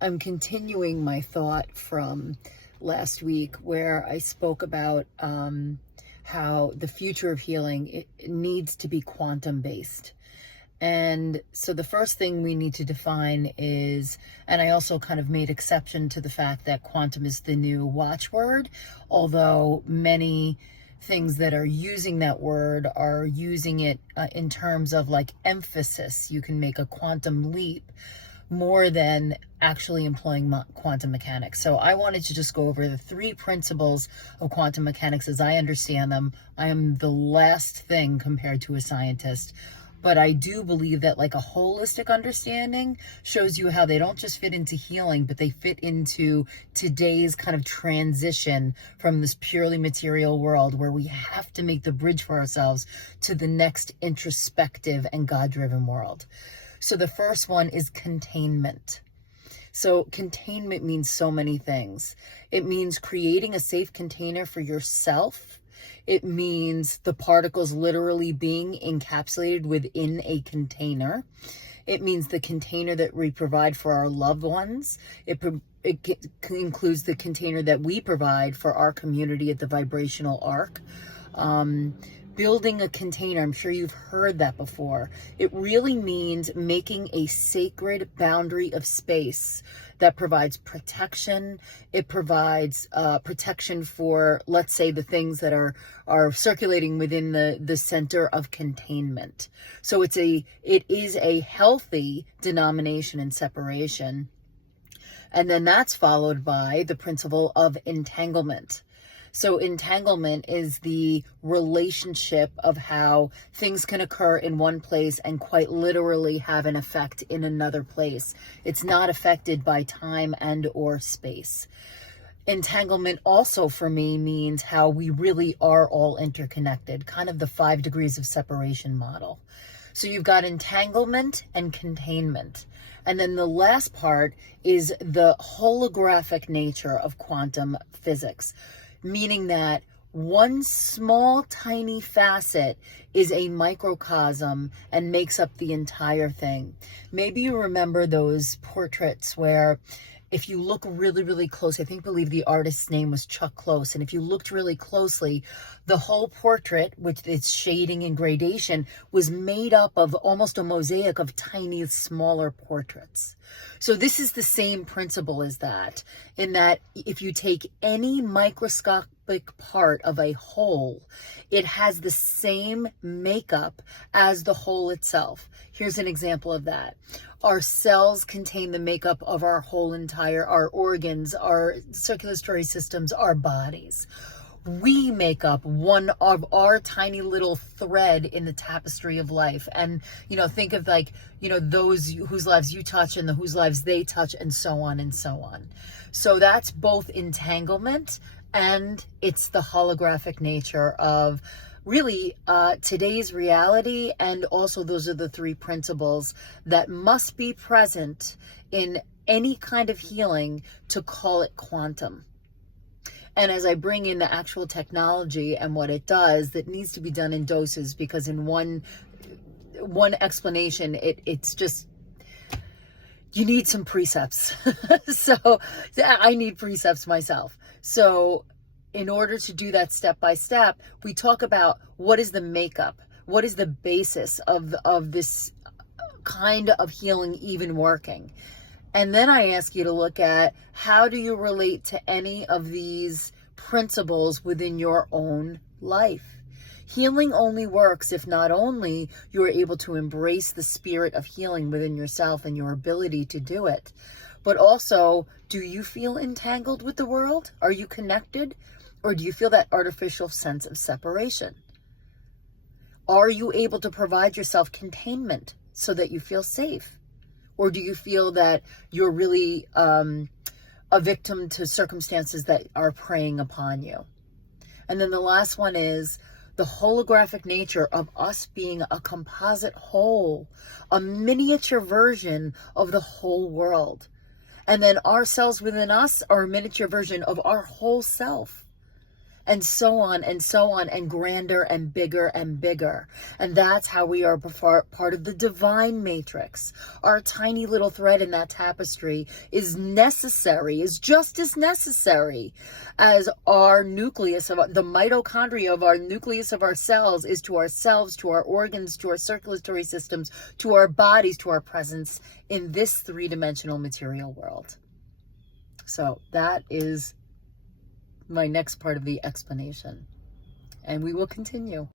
I'm continuing my thought from last week where I spoke about how the future of healing it needs to be quantum based. And so the first thing we need to define is, and I also kind of made exception to the fact that quantum is the new watchword, although many things that are using that word are using it in terms of like emphasis. You can make a quantum leap more than actually employing quantum mechanics. So I wanted to just go over the three principles of quantum mechanics as I understand them. I am the last thing compared to a scientist, but I do believe that like a holistic understanding shows you how they don't just fit into healing, but they fit into today's kind of transition from this purely material world where we have to make the bridge for ourselves to the next introspective and God-driven world. So the first one is containment. So containment means so many things. It means creating a safe container for yourself. It means the particles literally being encapsulated within a container. It means the container that we provide for our loved ones. It includes the container that we provide for our community at the vibrational arc. Building a container, I'm sure you've heard that before. It really means making a sacred boundary of space that provides protection. It provides protection for, let's say, the things that are circulating within the center of containment. So it is a healthy denomination and separation. And then that's followed by the principle of entanglement. So entanglement is the relationship of how things can occur in one place and quite literally have an effect in another place. It's not affected by time and or space. Entanglement also for me means how we really are all interconnected, kind of the 5 degrees of separation model. So you've got entanglement and containment. And then the last part is the holographic nature of quantum physics, meaning that one small tiny facet is a microcosm and makes up the entire thing. Maybe you remember those portraits where if you look really, really close, believe the artist's name was Chuck Close. And if you looked really closely, the whole portrait, with its shading and gradation, was made up of almost a mosaic of tiny, smaller portraits. So this is the same principle as that, in that if you take any microscopic part of a whole, it has the same makeup as the whole itself. Here's an example of that. Our cells contain the makeup of our whole entire, our organs, our circulatory systems, our bodies. We make up one of our tiny little thread in the tapestry of life. And, think of those whose lives you touch and whose lives they touch, and so on and so on. So that's both entanglement and it's the holographic nature of really today's reality. And also those are the three principles that must be present in any kind of healing to call it quantum. And as I bring in the actual technology and what it does, that needs to be done in doses, because in one explanation, it's just, you need some precepts. So I need precepts myself. So in order to do that step by step, we talk about what is the makeup, what is the basis of this kind of healing even working. And then I ask you to look at how do you relate to any of these principles within your own life. Healing only works if not only you are able to embrace the spirit of healing within yourself and your ability to do it, but also, do you feel entangled with the world? Are you connected? Or do you feel that artificial sense of separation? Are you able to provide yourself containment so that you feel safe? Or do you feel that you're really a victim to circumstances that are preying upon you? And then the last one is the holographic nature of us being a composite whole, a miniature version of the whole world. And then our cells within us are a miniature version of our whole self. and so on and so on, and grander and bigger and bigger. And that's how we are part of the divine matrix. Our tiny little thread in that tapestry is just as necessary as our nucleus of the mitochondria of our nucleus of our cells is to ourselves, to our organs, to our circulatory systems, to our bodies, to our presence in this three-dimensional material world. So that is my next part of the explanation, and we will continue.